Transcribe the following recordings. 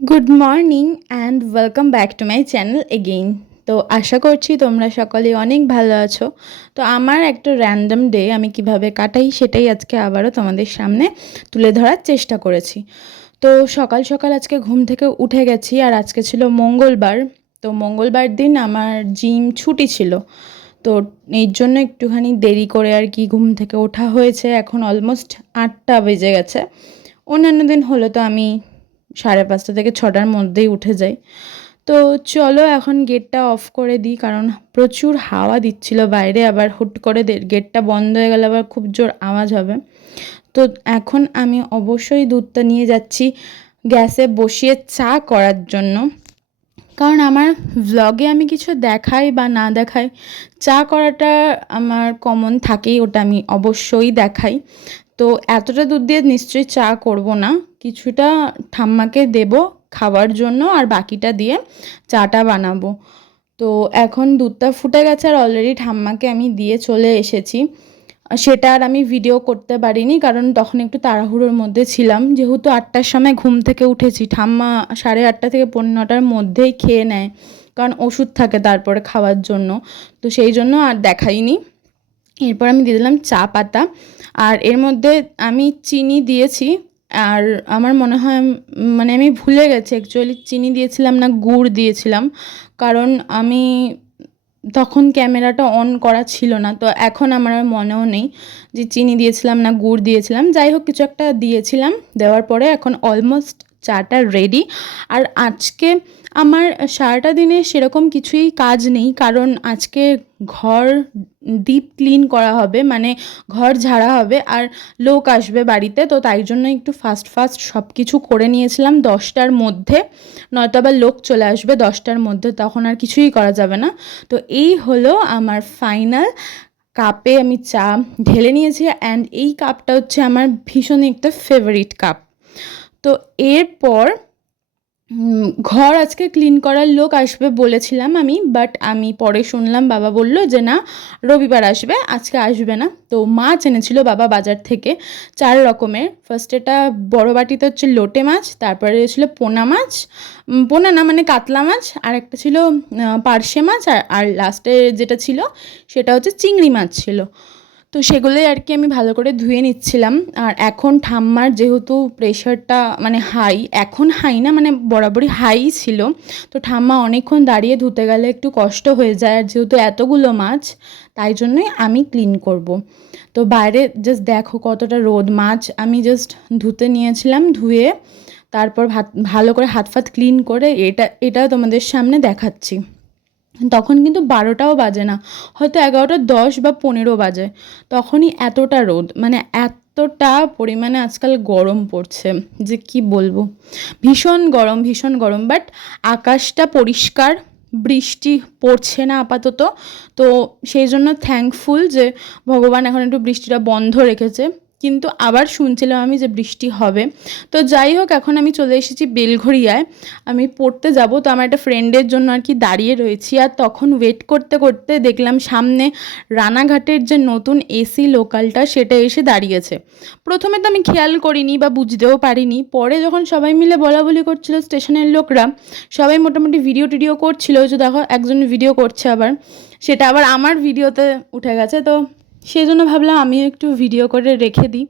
Good morning and welcome back to my channel again তো আশা করছি তোমরা সকলে অনেক ভালো আছো। তো আমার একটা র্যান্ডম ডে আমি কীভাবে কাটাই সেটাই আজকে আবারও তোমাদের সামনে তুলে ধরার চেষ্টা করেছি। তো সকাল সকাল আজকে ঘুম থেকে উঠে গেছি আর আজকে ছিল মঙ্গলবার। তো মঙ্গলবার দিন আমার জিম ছুটি ছিল। তো এর জন্য একটুখানি দেরি করে আর কি ঘুম থেকে ওঠা হয়েছে। এখন অলমোস্ট আটটা বেজে গেছে। অন্যান্য দিন হলো তো আমি সাড়ে পাঁচটা থেকে ছটার মধ্যেই উঠে যাই। তো চলো এখন গেটটা অফ করে দিই, কারণ প্রচুর হাওয়া দিচ্ছিল বাইরে, আবার হুট করে গেটটা বন্ধ হয়ে গেলে আবার খুব জোর আওয়াজ হবে। তো এখন আমি অবশ্যই দুধটা নিয়ে যাচ্ছি গ্যাসে বসিয়ে চা করার জন্য। কারণ আমার ভ্লগে আমি কিছু দেখাই বা না দেখাই, চা করাটা আমার কমন থাকেই, ওটা আমি অবশ্যই দেখাই। তো এতটা দুধ দিয়ে নিশ্চয়ই চা করব না। কিছুটা ঠাম্মাকে দেব খাওয়ার জন্য আর বাকিটা দিয়ে চাটা বানাবো। তো এখন দুধটা ফুটে গেছে আর অলরেডি ঠাম্মাকে আমি দিয়ে চলে এসেছি। সেটা আর আমি ভিডিও করতে পারিনি কারণ তখন একটু তাড়াহুড়োর মধ্যে ছিলাম। যেহেতু আটটার সময় ঘুম থেকে উঠেছি, ঠাম্মা সাড়ে আটটা থেকে পনেরো নটার মধ্যেই খেয়ে নেয় কারণ ওষুধ থাকে তারপরে খাওয়ার জন্য। তো সেই জন্য আর দেখাইনি। এরপর আমি দিয়ে দিলাম চা পাতা। আর এর মধ্যে আমি চিনি দিয়েছি আর আমার মনে হয় মানে আমি ভুলে গেছি অ্যাকচুয়ালি চিনি দিয়েছিলাম না, গুড় দিয়েছিলাম। কারণ আমি তখন ক্যামেরাটা অন করা ছিল না, তো এখন আমার মনেও নেই যে চিনি দিয়েছিলাম না, গুড় দিয়েছিলাম। যাই হোক, কিছু একটা দিয়েছিলাম, দেওয়ার পরে এখন অলমোস্ট চাটা রেডি আর আজকে আমার সারাটা দিনে সেরকম কিছুই কাজ নেই, কারণ আজকে ঘর ডিপ ক্লিন করা হবে মানে ঘর ঝাড়া হবে, আর লোক আসবে বাড়িতে, তো তাই জন্য একটু ফাস্ট ফাস্ট সব কিছু করে নিয়েছিলাম দশটার মধ্যে। নয়তো আবার লোক চলে আসবে দশটার মধ্যে, তখন আর কিছুই করা যাবে না। তো এই হলো আমার ফাইনাল কাপে আমি চা ঢেলে নিয়েছি অ্যান্ড এই কাপটা হচ্ছে আমার ভীষণ একটা ফেভারিট কাপ তো এরপর ঘর আজকে ক্লিন করার লোক আসবে বলেছিলাম আমি বাট আমি পরে শুনলাম, বাবা বলল যে না, রবিবার আসবে, আজকে আসবে না। তো মাছ এনেছিল বাবা বাজার থেকে, চার রকমের। ফার্স্ট এটা বড় বাটিতে হচ্ছে লোটে মাছ, তারপরে ছিল পোনা মাছ পোনা না মানে কাতলা মাছ, আর একটা ছিল পার্শে মাছ, আর আর লাস্টে যেটা ছিল, সেটা হচ্ছে চিংড়ি মাছ ছিল। তো সেগুলোই আর কি আমি ভালো করে ধুয়ে নিচ্ছিলাম। আর এখন ঠাম্মার যেহেতু প্রেশারটা মানে হাই এখন হাই না মানে বরাবরই হাই ছিল। তো ঠাম্মা অনেকক্ষণ দাঁড়িয়ে ধুতে গেলে একটু কষ্ট হয়ে যায়, আর যেহেতু এতগুলো মাছ, তাই জন্যই আমি ক্লিন করব। তো বাইরে জাস্ট দেখো কতটা রোদ, মাছ আমি জাস্ট ধুতে নিয়েছিলাম, ধুয়ে তারপর ভাত, ভালো করে হাত ফাত ক্লিন করে এটা এটা তোমাদের সামনে দেখাচ্ছি। তখন কিন্তু বারোটাও বাজে না, হয়তো এগারোটা দশ বা পনেরো বাজে। তখনই এতটা রোদ মানে এতটা পরিমাণে আজকাল গরম পড়ছে যে কি বলব। ভীষণ গরম ভীষণ গরম বাট আকাশটা পরিষ্কার, বৃষ্টি পড়ছে না আপাতত। তো সেই জন্য থ্যাঙ্কফুল যে ভগবান এখন একটু বৃষ্টিটা বন্ধ রেখেছে। কিন্তু আবার শুনছিলাম আমি যে বৃষ্টি হবে। তো যাই হোক, এখন আমি চলে এসেছি বেলঘড়িয়ায়। আমি পড়তে যাব, তো আমার একটা ফ্রেন্ডের জন্য আর কি দাঁড়িয়ে রয়েছি। আর তখন ওয়েট করতে করতে দেখলাম সামনে রানাঘাটের যে নতুন এসি লোকালটা সেটা এসে দাঁড়িয়েছে। প্রথমে তো আমি খেয়াল করিনি বা বুঝতেও পারিনি। পরে যখন সবাই মিলে বলা বলি করছিল স্টেশনের লোকরা, সবাই মোটামুটি ভিডিও টিডিও করছিল যে দেখো একজন ভিডিও করছে আবার। সেটা আবার আমার ভিডিওতে উঠে গেছে, তো সেই জন্য ভাবলাম আমিও একটু ভিডিও করে রেখে দিই।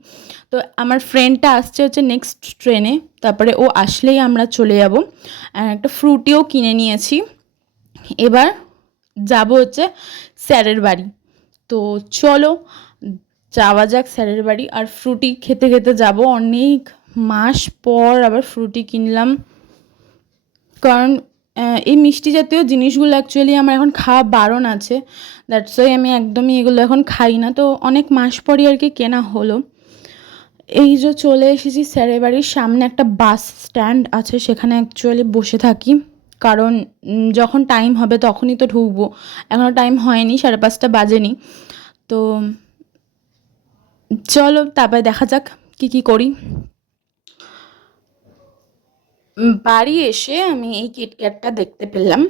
তো আমার ফ্রেন্ডটা আসছে হচ্ছে নেক্সট ট্রেনে তারপরে ও আসলেই আমরা চলে যাব। আর একটা ফ্রুটিও কিনে নিয়েছি। এবার যাব হচ্ছে স্যারের বাড়ি। তো চলো, যাওয়া যাক স্যারের বাড়ি। আর ফ্রুটি খেতে খেতে যাব। অনেক মাস পর আবার ফ্রুটি কিনলাম। কারণ এই মিষ্টি জাতীয় জিনিসগুলো অ্যাকচুয়ালি আমার এখন খাওয়া বারণ আছে। দ্যাটস ওয়াই আমি একদমই এগুলো এখন খাই না। তো অনেক মাস পরই আর কি কেনা হলো। এই যে চলে এসেছি স্যারের বাড়ির সামনে একটা বাস স্ট্যান্ড আছে, সেখানে অ্যাকচুয়ালি বসে থাকি। কারণ যখন টাইম হবে তখনই তো ঢুকবো। এখনও টাইম হয়নি, সাড়ে পাঁচটা বাজেনি। তো চলো তারপরে দেখা যাক কী কী করি। বাড়ি এসে আমি এই কিটক্যাটটা দেখতে পেলাম।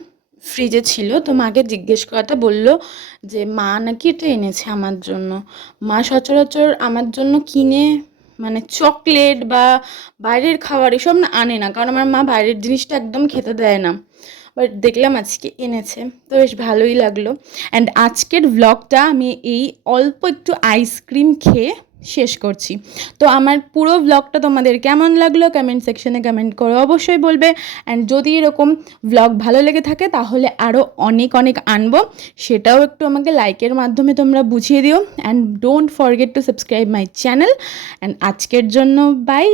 ফ্রিজে ছিল। তো মাকে জিজ্ঞেস করাতে বলল যে, মা নাকি এটা এনেছে আমার জন্য? মা সচরাচর আমার জন্য কিনে মানে চকলেট বা বাইরের খাবার এসব না আনে না। কারণ আমার মা বাইরের জিনিসটা একদম খেতে দেয় না। বাট দেখলাম আজকে এনেছে। তো বেশ ভালোই লাগল। অ্যান্ড আজকের ব্লগটা আমি এই অল্প একটু আইসক্রিম খেয়ে শেষ করছি। তো আমার পুরো ব্লগটা তোমাদের কেমন লাগল কমেন্ট সেকশনে কমেন্ট করে অবশ্যই বলবে। অ্যান্ড যদি এরকম ব্লগ ভালো লেগে থাকে, তাহলে আরও অনেক অনেক আনব। সেটাও একটু আমাকে লাইকের মাধ্যমে তোমরা বুঝিয়ে দিও। And don't forget to subscribe my channel and আজকের জন্য বাই